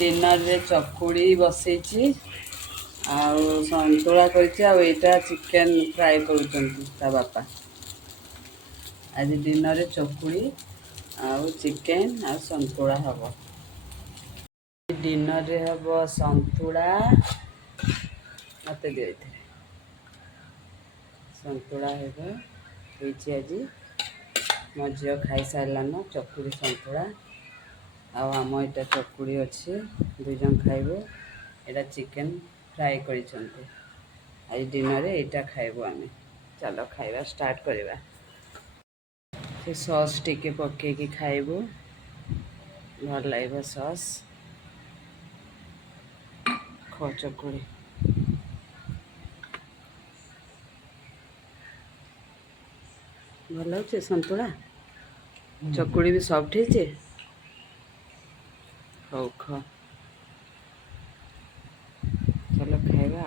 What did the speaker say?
Dinner रे चकुड़ी बसैची आउ संतुला करटा chicken fry कर बापा आज डिनर रे चकुड़ी आउ चिकेन आ संतुला हम डिनर रे हम संतुला मत दिए संतुला होती आज मो झील खाई सारान चकुड़ी संतुला आम यहाँ चकुड़ी अच्छे दुई जन खाइबू एटा चिकेन फ्राए कर डिनर रे यहाँ खाइबू आम चलो खाइबा स्टार्ट करवा से सॉस टिके पकेकी खाइबू भल लगे सॉस ख चकुड़ी भल हो संतुला चकुड़ी भी सॉफ्ट है हौ ख चलो खाइबा।